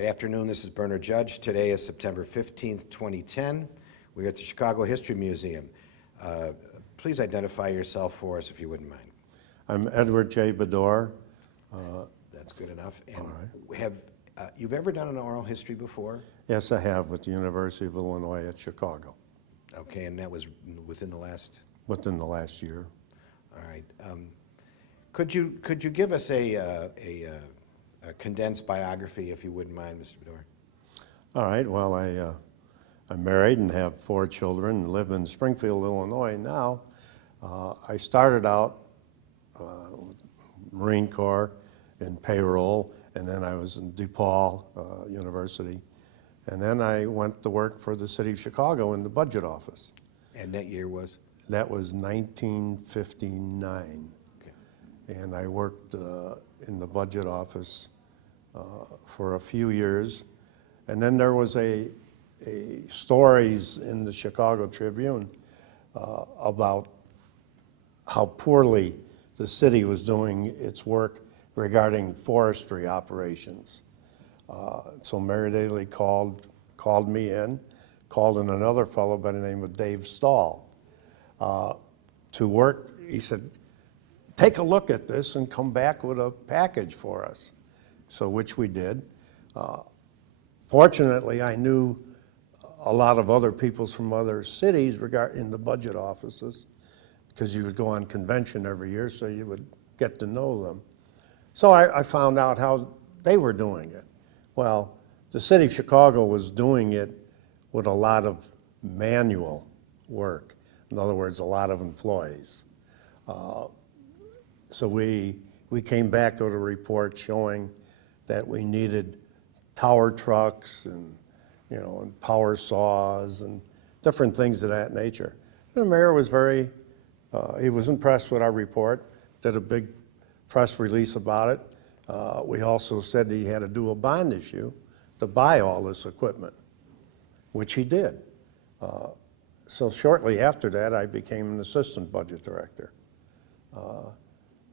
Good afternoon, this is Bernard Judge. Today is September 15th, 2010. We're at the Chicago History Museum. Please identify yourself for us if you wouldn't mind. I'm Edward J. Bedore. That's good enough. And all right. have you've ever done an oral history before? Yes, I have, with the University of Illinois at Chicago. Okay, and that was within the last? Within the last year. All right. Could you give us a condensed biography, if you wouldn't mind, Mr. Bedore? All right, well, I'm married and have 4 children and live in Springfield, Illinois now. I started out Marine Corps in payroll, and then I was in DePaul University. And then I went to work for the city of Chicago in the budget office. And that year was? That was 1959. Okay. And I worked in the budget office for a few years. And then there was a stories in the Chicago Tribune about how poorly the city was doing its work regarding forestry operations. So Mayor Daley called me in, called in another fellow by the name of Dave Stahl to work. He said, take a look at this and come back with a package for us. So which we did. Fortunately, I knew a lot of other people from other cities in the budget offices, because you would go on convention every year, so you would get to know them. So I found out how they were doing it. Well, the city of Chicago was doing it with a lot of manual work. In other words, a lot of employees. So we came back with a report showing that we needed tower trucks and power saws and different things of that nature. The mayor was he was impressed with our report, did a big press release about it. We also said he had to do a bond issue to buy all this equipment, which he did. So shortly after that, I became an assistant budget director.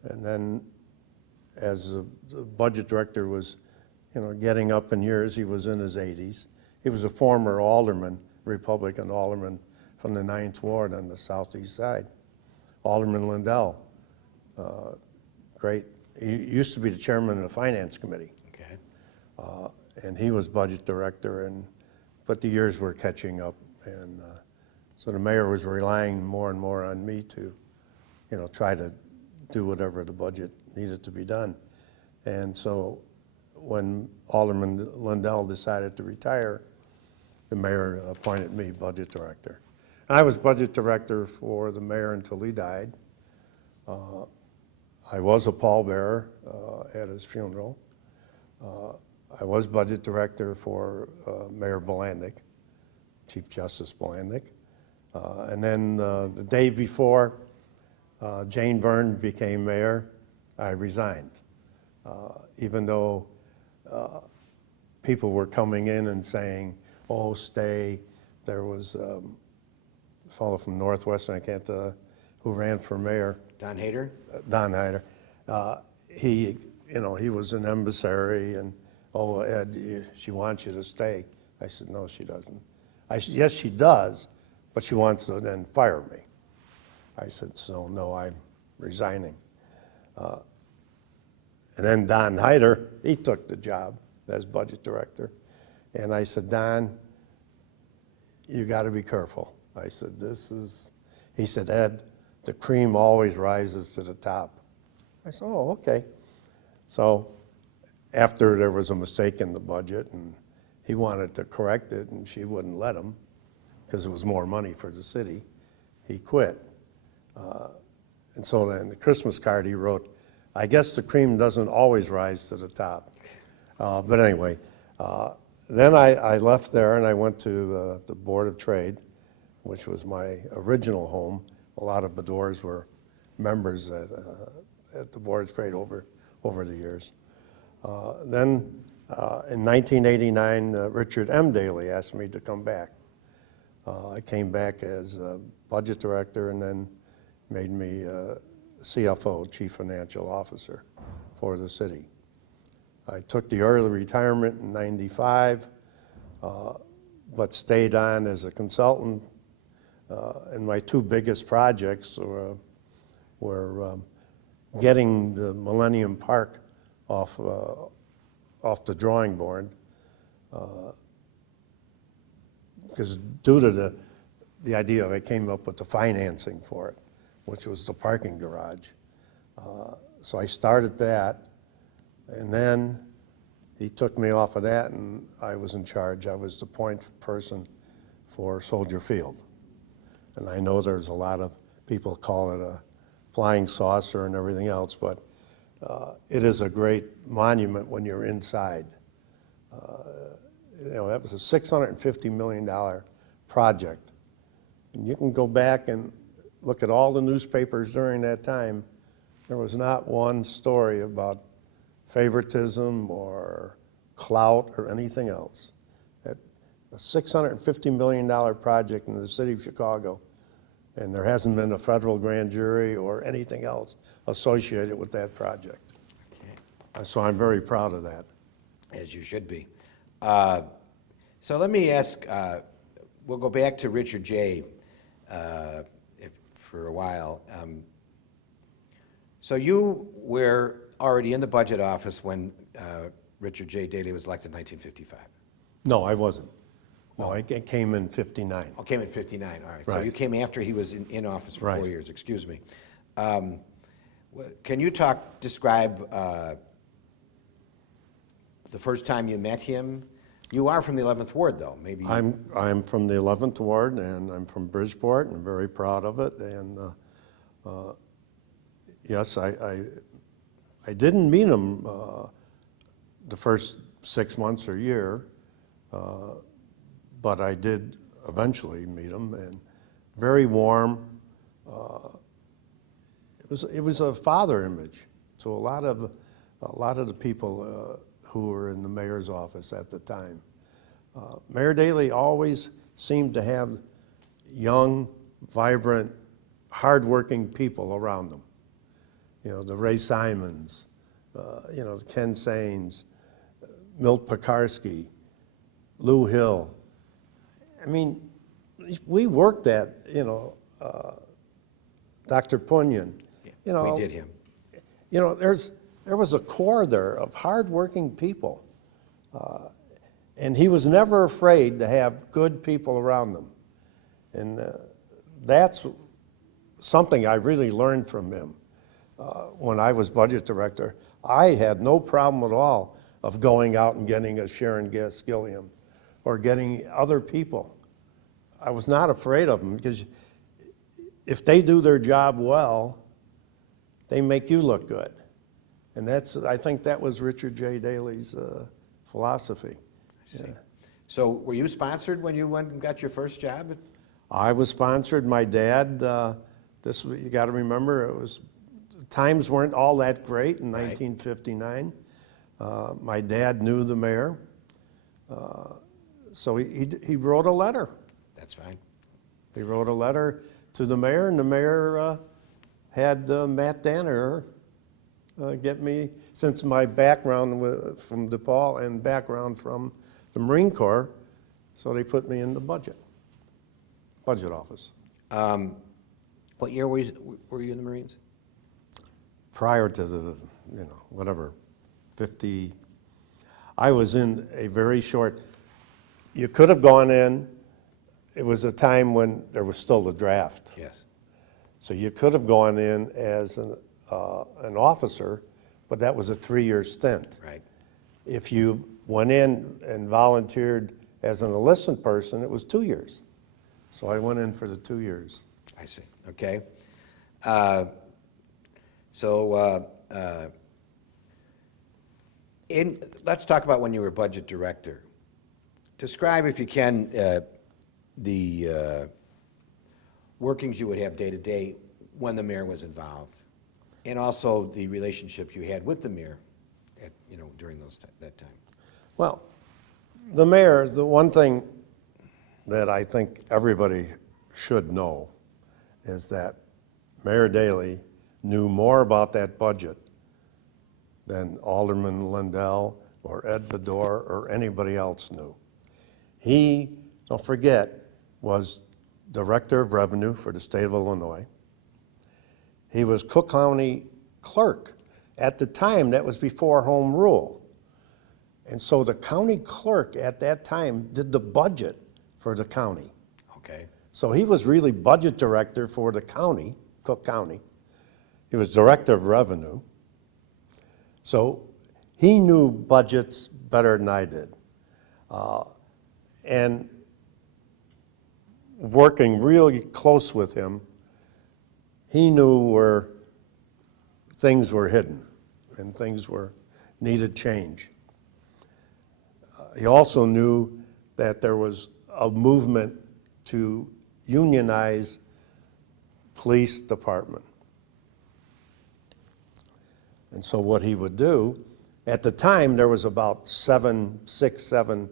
And then as the budget director was getting up in years, he was in his 80s. He was a former alderman, Republican alderman from the 9th Ward on the southeast side. Alderman Lindell, great. He used to be the chairman of the finance committee. Okay. And he was budget director, but the years were catching up. And so the mayor was relying more and more on me to, try to do whatever the budget needed to be done. And so when Alderman Lindell decided to retire, the mayor appointed me budget director. And I was budget director for the mayor until he died. I was a pallbearer at his funeral. I was budget director for Mayor Bolandic, Chief Justice Bolandic. And then the day before Jane Byrne became mayor, I resigned. Even though people were coming in and saying, oh, stay. There was a fellow from Northwestern, I can't, who ran for mayor. Don Hayter? Don Hayter. He was an emissary, and, oh, Ed, she wants you to stay. I said, no, she doesn't. Yes, she does, but she wants to then fire me. I said, so no, I'm resigning. And then Don Hayter, he took the job as budget director. And I said, Don, you got to be careful. I said, he said, Ed, the cream always rises to the top. I said, oh, okay. So after there was a mistake in the budget and he wanted to correct it and she wouldn't let him because it was more money for the city, he quit. And so then the Christmas card he wrote, I guess the cream doesn't always rise to the top. But anyway, then I left there and I went to the Board of Trade, which was my original home. A lot of Bedores were members at the Board of Trade over the years. Then in 1989, Richard M. Daley asked me to come back. I came back as budget director and then made me CFO, Chief Financial Officer, for the city. I took the early retirement in '95, but stayed on as a consultant. And my two biggest projects were getting the Millennium Park off the drawing board, because due to the idea, I came up with the financing for it, which was the parking garage. So I started that, and then he took me off of that, and I was in charge. I was the point person for Soldier Field. And I know there's a lot of people call it a flying saucer and everything else, but it is a great monument when you're inside. That was a $650 million project. And you can go back and look at all the newspapers during that time. There was not one story about favoritism or clout or anything else. A $650 million project in the city of Chicago, and there hasn't been a federal grand jury or anything else associated with that project. Okay. So I'm very proud of that. As you should be. So let me ask, we'll go back to Richard J. For a while. So you were already in the budget office when Richard J. Daley was elected in 1955? No, I wasn't. No, I came in '59. Oh, came in 59, all right. So Right. you came after he was in office for Right. 4 years, excuse me. Can you describe the first time you met him? You are from the 11th Ward, though, maybe. I'm from the 11th Ward, and I'm from Bridgeport, and I'm very proud of it. And yes, I didn't meet him the first 6 months or year, but I did eventually meet him, and very warm. It was a father image to a lot of the people who were in the mayor's office at the time. Mayor Daley always seemed to have young, vibrant, hardworking people around him. The Ray Simons, Ken Sains, Milt Pekarsky, Lou Hill. I mean, we worked at, Dr. Punyan. Yeah, we did him. There was a core there of hardworking people. And he was never afraid to have good people around him. And that's something I really learned from him. When I was budget director, I had no problem at all of going out and getting a Sharon Gilliam or getting other people. I was not afraid of them, because if they do their job well, they make you look good. And I think that was Richard J. Daley's philosophy. I see. Yeah. So were you sponsored when you went and got your first job? I was sponsored. My dad, you got to remember, times weren't all that great in 1959. My dad knew the mayor, so he wrote a letter. That's fine. He wrote a letter to the mayor, and the mayor had Matt Danner get me, since my background from DePaul and background from the Marine Corps, so they put me in the budget office. What year were you in the Marines? Prior to the, 50, I was in a very short, you could have gone in, it was a time when there was still the draft. Yes. So you could have gone in as an officer, but that was a 3-year stint. Right. If you went in and volunteered as an enlisted person, it was 2 years. So I went in for the 2 years. I see, okay. Let's talk about when you were budget director. Describe, if you can, the workings you would have day to day when the mayor was involved, and also the relationship you had with the mayor during that time. Well, the mayor, the one thing that I think everybody should know is that Mayor Daley knew more about that budget than Alderman Lindell or Ed Bedore or anybody else knew. He, don't forget, was Director of Revenue for the state of Illinois. He was Cook County Clerk. At the time, that was before Home Rule. And so the county clerk at that time did the budget for the county. Okay. So he was really budget director for the county, Cook County. He was Director of Revenue. So he knew budgets better than I did. And working really close with him, he knew where things were hidden and things were needed change. He also knew that there was a movement to unionize police department. And so what he would do, at the time there was about 6, 7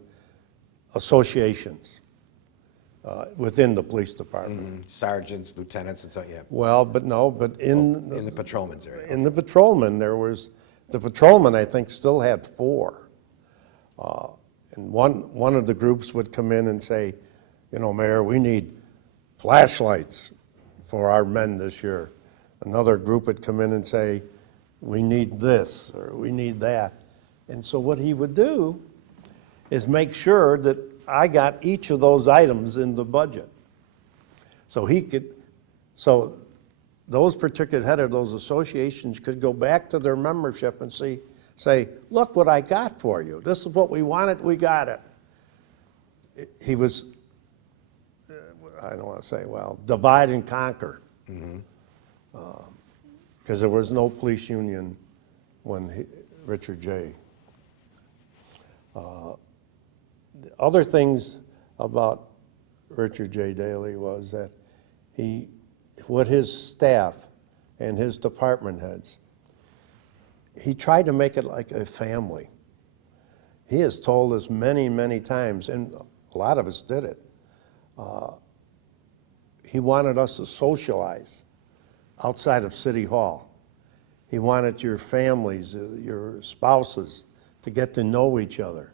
associations within the police department. Sergeants, lieutenants, and so, yeah. Well, but no, but in In the patrolman's area. the patrolmen, the patrolmen, I think, still had 4. And one of the groups would come in and say, you know, Mayor, we need flashlights for our men this year. Another group would come in and say, we need this, or we need that. And so what he would do is make sure that I got each of those items in the budget. So those particular head of those associations could go back to their membership and say, look what I got for you. This is what we wanted, we got it. He was, I don't want to say, well, divide and conquer. Because there was no police union when Richard J. The other things about Richard J. Daley was that with his staff and his department heads, he tried to make it like a family. He has told us many, many times, and a lot of us did it. He wanted us to socialize outside of City Hall. He wanted your families, your spouses, to get to know each other.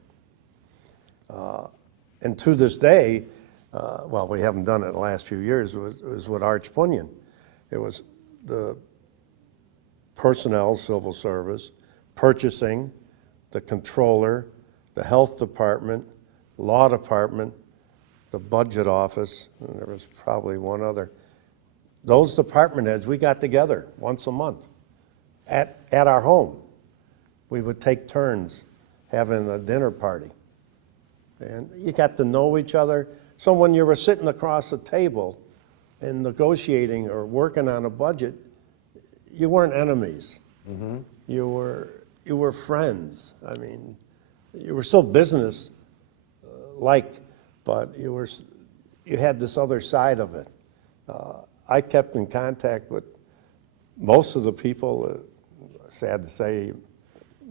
And to this day, well, we haven't done it in the last few years, it was with Arch Punyon. It was the personnel, civil service, purchasing, the controller, the health department, law department, the budget office, and there was probably one other. Those department heads, we got together once a month at our home. We would take turns having a dinner party. And you got to know each other. So when you were sitting across the table and negotiating or working on a budget, you weren't enemies. You were friends. I mean, you were still business like, but you had this other side of it. I kept in contact with most of the people. Sad to say,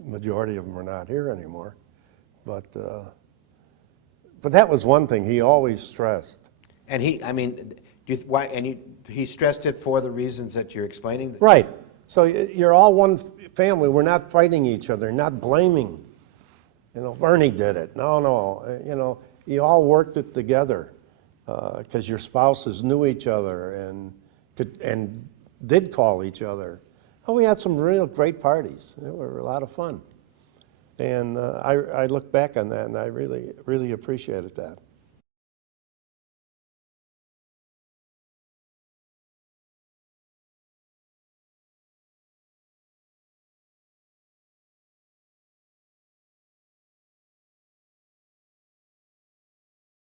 majority of them are not here anymore. But that was one thing he always stressed. And he stressed it for the reasons that you're explaining? Right. So you're all one family. We're not fighting each other, not blaming. You know, Bernie did it. No. You know, you all worked it together because your spouses knew each other and did call each other. Oh, we had some real great parties. They were a lot of fun. And I look back on that, and I really, really appreciated that.